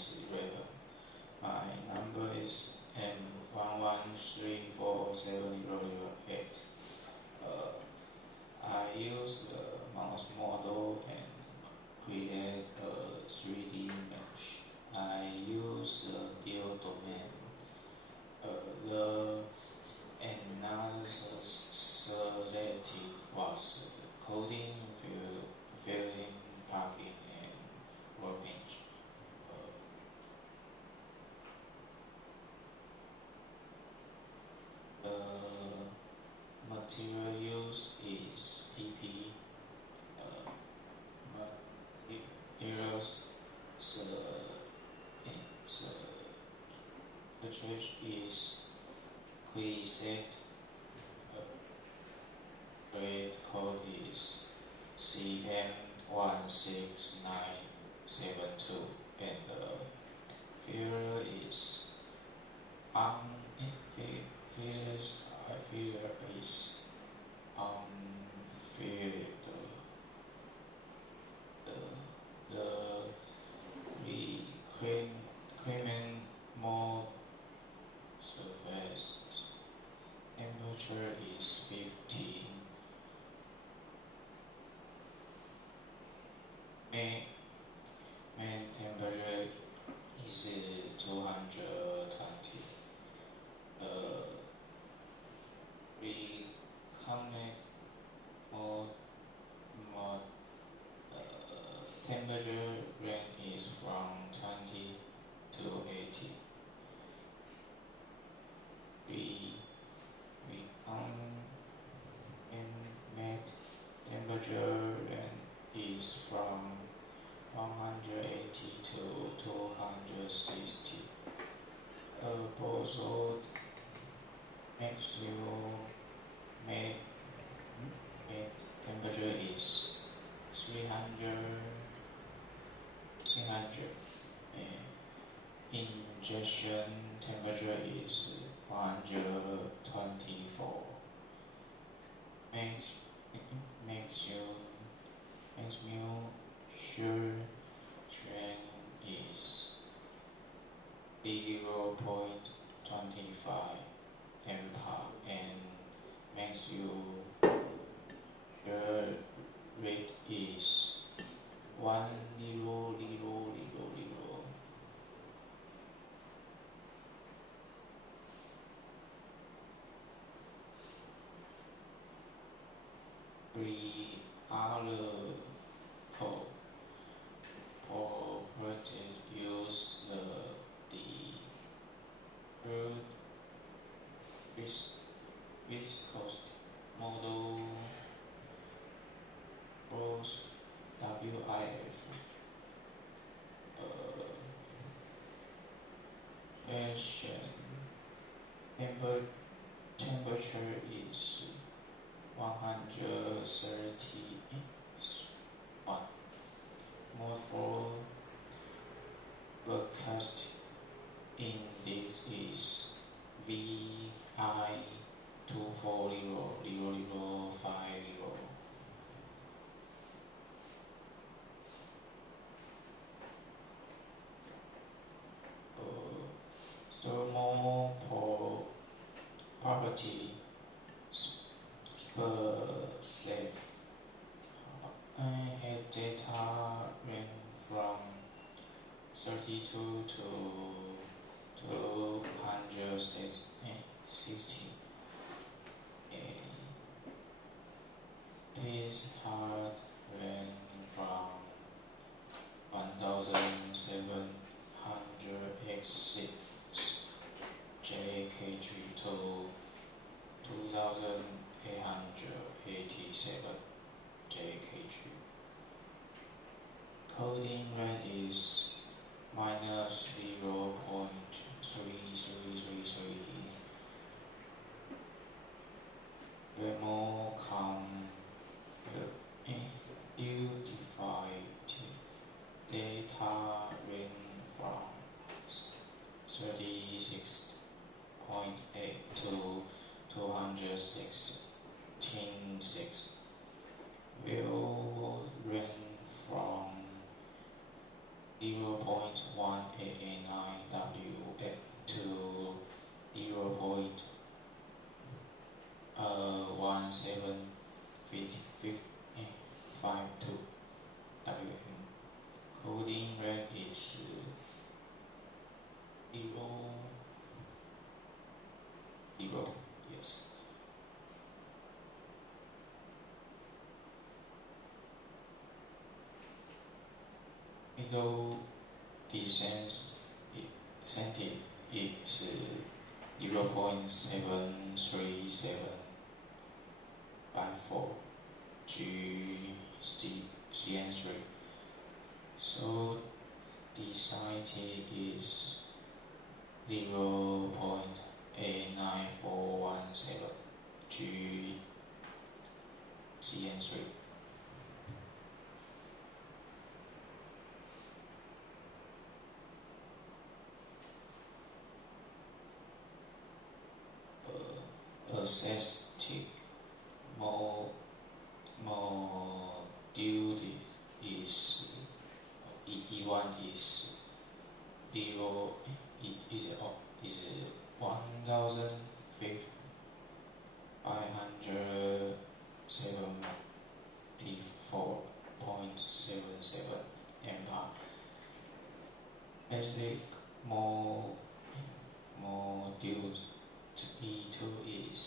is Raven. My number is M11347008. I use the mouse model and create a 3D mesh. I use the deal domain. The analysis selected was coding, filling, plugin, and workbench. The material used is PP. Materials the trace is Quiset. Grade code is CM16972, and the filler is unfilled. The reclaiming mode surface temperature is 50. Main temperature is 220. Reconnect mode temperature range is from 20 to 80. Reconnect temperature range is from 180 to 260. Proposal maximum temperature is 300. Injection temperature is 124. Maximum shear strength is 0.25 MPa, and maximum shear rate is 10000. Other code properties use the viscosity model both WIF temperature is 131. Mode for broadcast index is VI240050. Thermal property safe. Data range from 32 to 260. This hard range from 1700x6 JKG to 2887 JKG. Coding range is -0.3333. Remote beautified data range from 36.8 to 216.6. Will range from 0.189 to 0.1752 WM. Coding rate is 0. Yes. Middle descent is 0.73754 GCN3. So design T is 0.89417 GCN3. Accestic module is E1 is 1,574.77 ampere. Basic module E2 is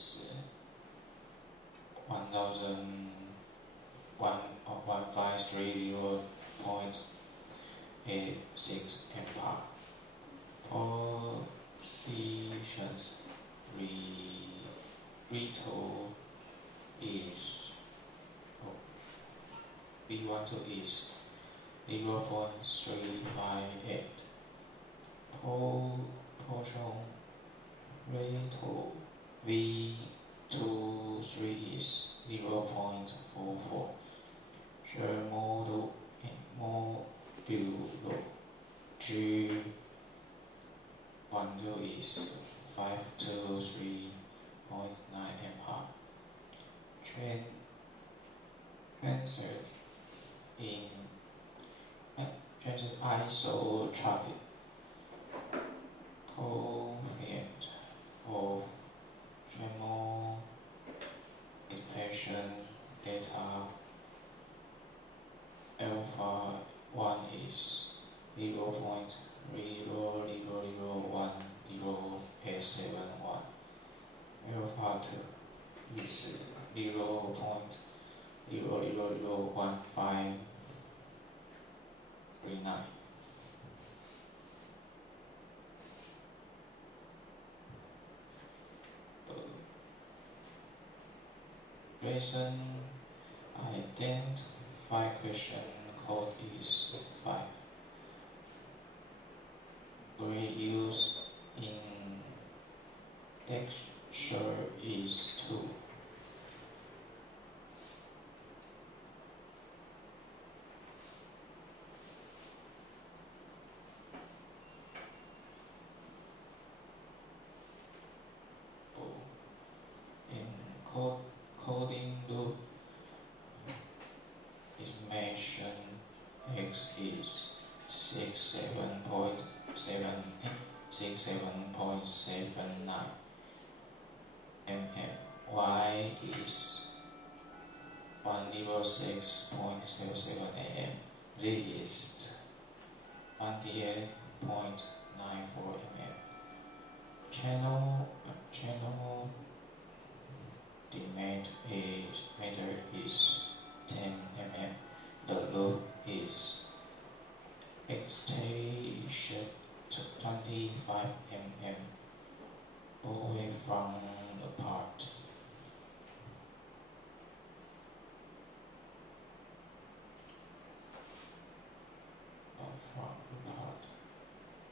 1,153.86 ampere. Positions Rito is B12 is 0.358. Portion Rito V23 is 0.44. Share module G12 is 523.9 ampere. Transit isotropic coefficient of thermal expression data alpha 1 is 0.0001087 alpha 2 is 0.0001539. Lesson identify question code is 5. Gray use in lecture is 2. In coding loop estimation X is 67.79 mm. Y is 106.77 am. Z is 28.94 mm. Channel diameter is 10 mm. The loop is extension 25 mm away from the part.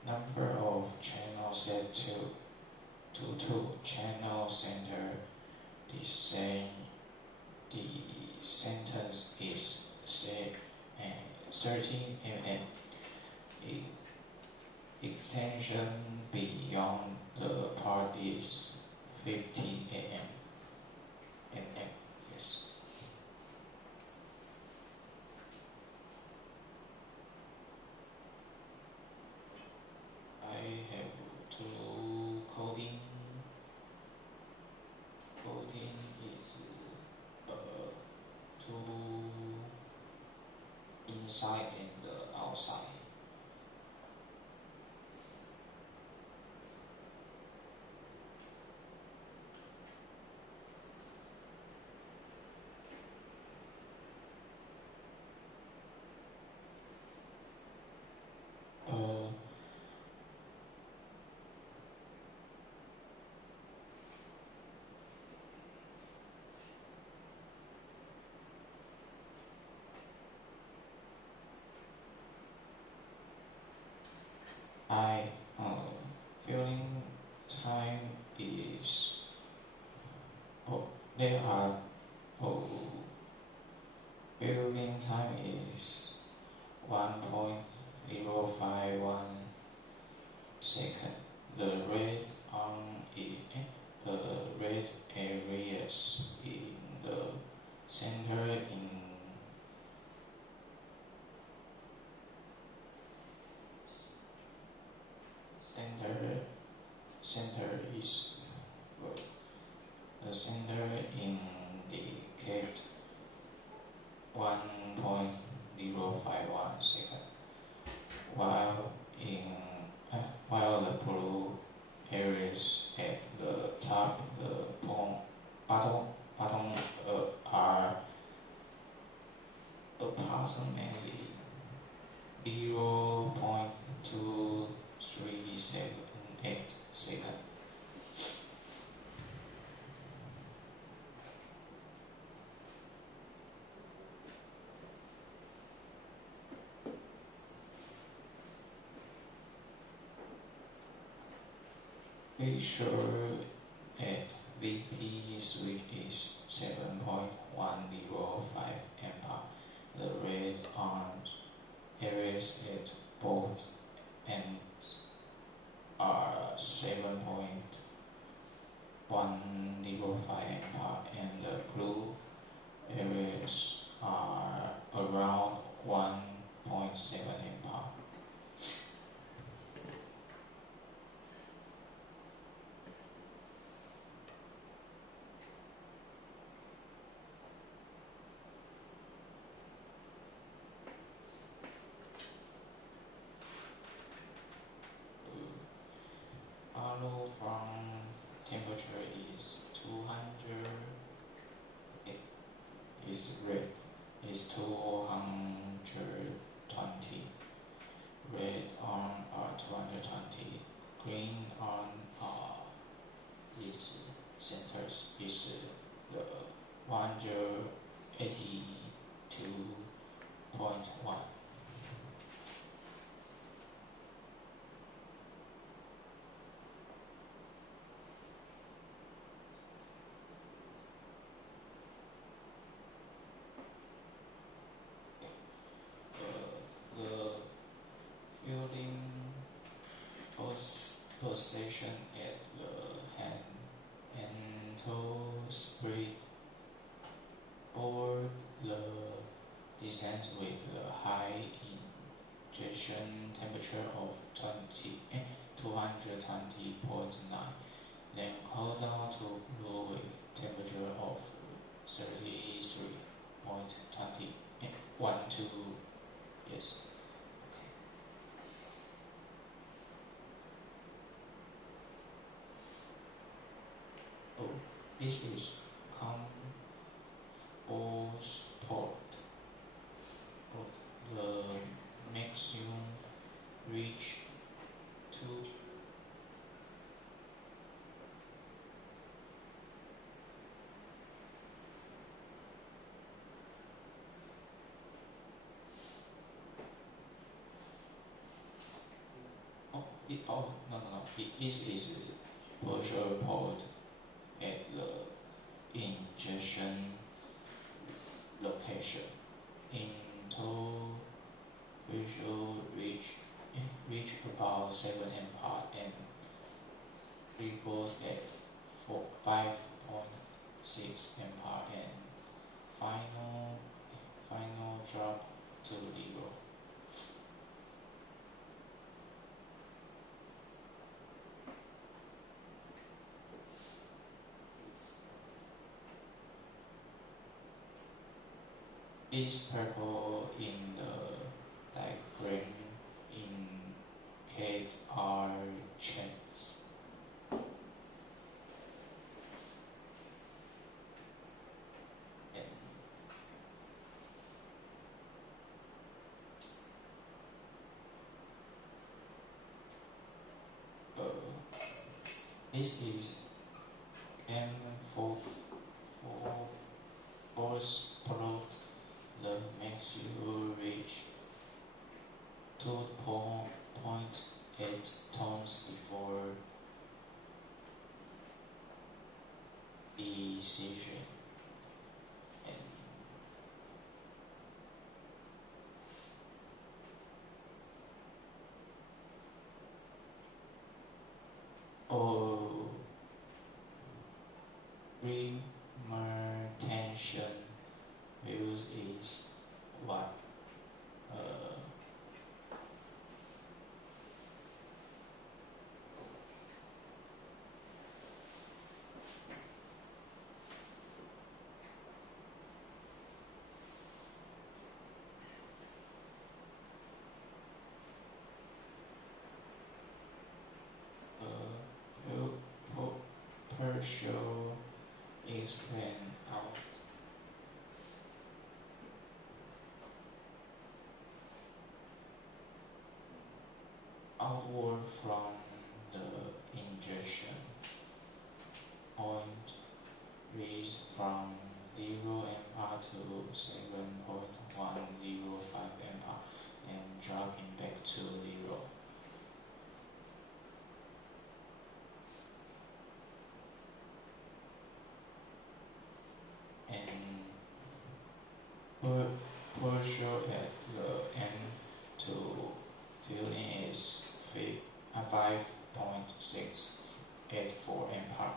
Number of channels set to 2. Channel center. The sentence is 13 mm. Extension beyond the part is 50 mm. Yes. inside and the outside. I filling time is there are filling time is 1.051 second. The red areas in the center is the center indicate 1.051 second, while the blue areas at the top, the bottom are approximately 0.2378 second. Be sure at VP switch is 7.105 ampere. The red on areas at both ends are 7.105 ampere, and the blue areas are around 1.7 ampere. Follow from temperature is 200, is red is 220, red on 220, green on its centers is the 182.1. Station at the hand toe spread over the descent with the high injection temperature of 220.9, then cool down to blue with temperature of 33.12. Yes. This is composite. The maximum reach to This is pressure port at the injection location. Into visual reach about 7 ampere and equals at 5.6 ampere and final drop to 0. is purple in the diagram indicate are checks. This is M for force plot that makes you reach 2.8 tons before decision. Retention views is what partial explain outward from the injection point reached from 0 MPa to 7.105 MPa and dropping back to 0. Partial at the end to filling is 5.684 MPa.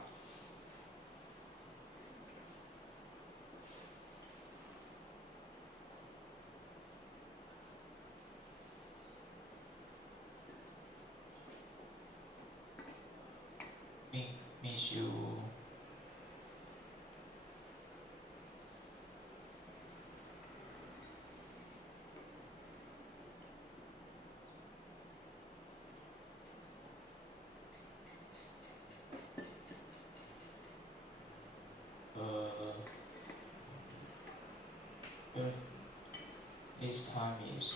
Means you this time is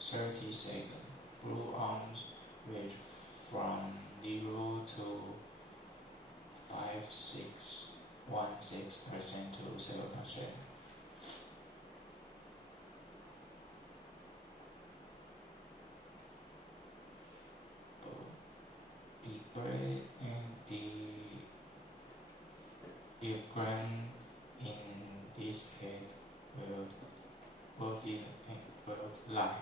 30 seconds. Blue arms range from 0 to 5.616% to 7%. The gray and the diagram in this case will lie.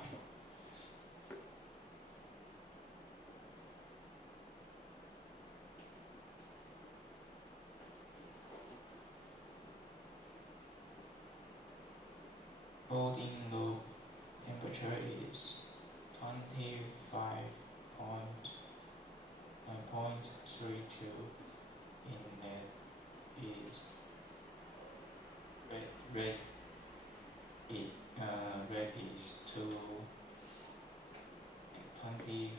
Holding loop temperature is 25.32. Inlet is red is 25.32.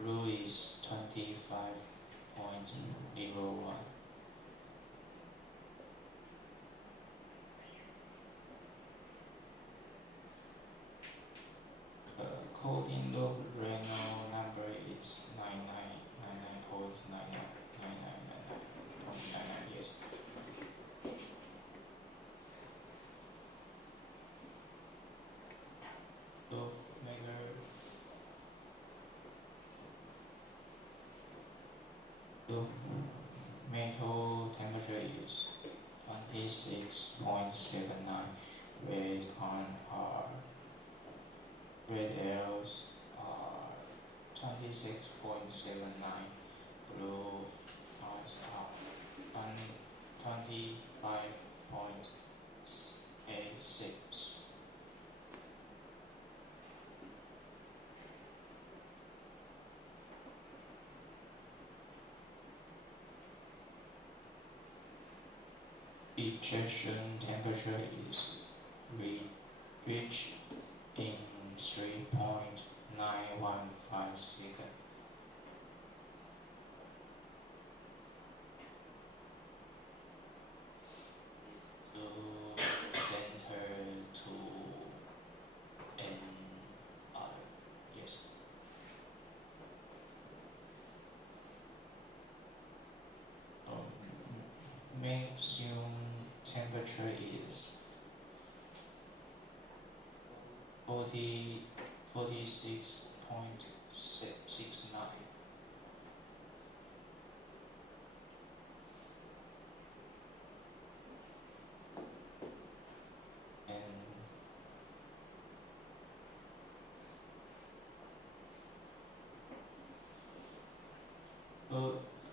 Blue is 25.01. Coding loop Renault number is 99.99.9999. Yes. Loop maker metal temperature is 26.79. Red arrows are 26.79. Blue arrows are 25.86. ejection temperature is reached in 3.915 seconds. To center to and other. Yes. Maximum temperature is 46.69. And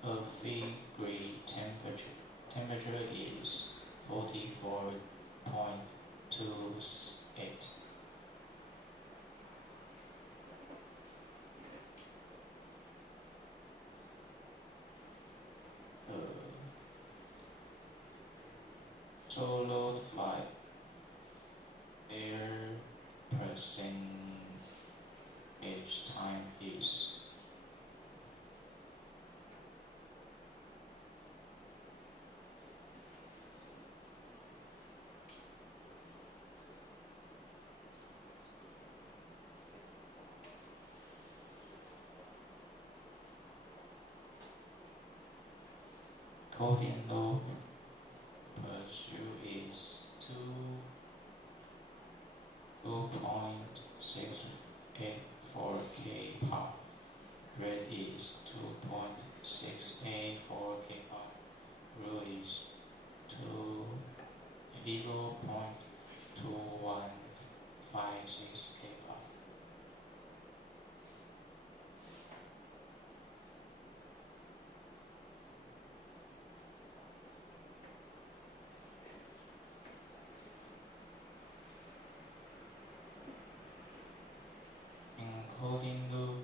a feed-grade temperature is 44.28. Load 5 air percentage time is 14 load per joule is 2.684 kPa. Rate is 2.684 kPa. Rule is 0.2156 kPa. Encoding loop.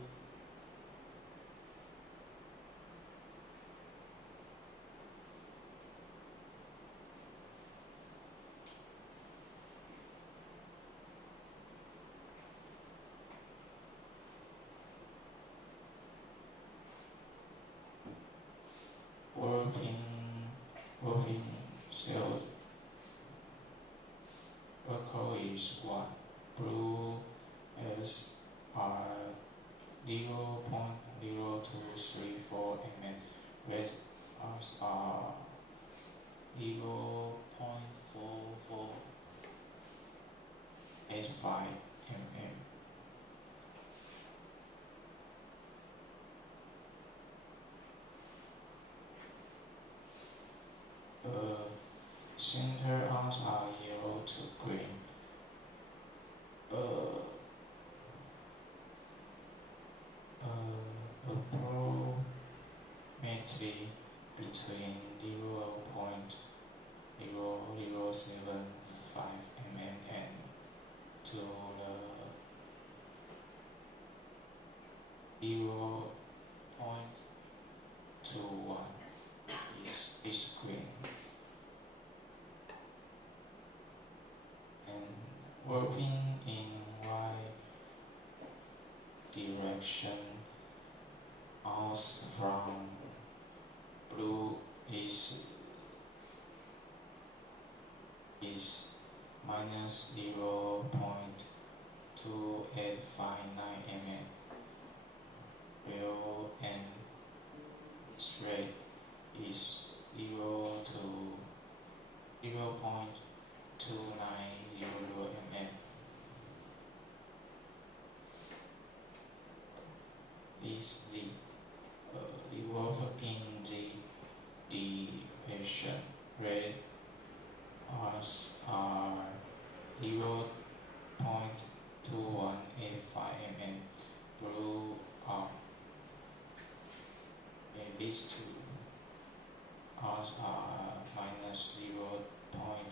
Working cell record is 1. Blue is R0.0234 mm. Red are 0.4485 mm. Center arms are yellow to green. Approximately between 0.0075 mm and to the 0.21 is green. And working in Y direction, arms from blue is minus 0.2859 mm. Yellow and red is 0.2900 mm. Is the work in the deviation. Red are 0.2185 mm. Blue are, and these two are minus 0.2859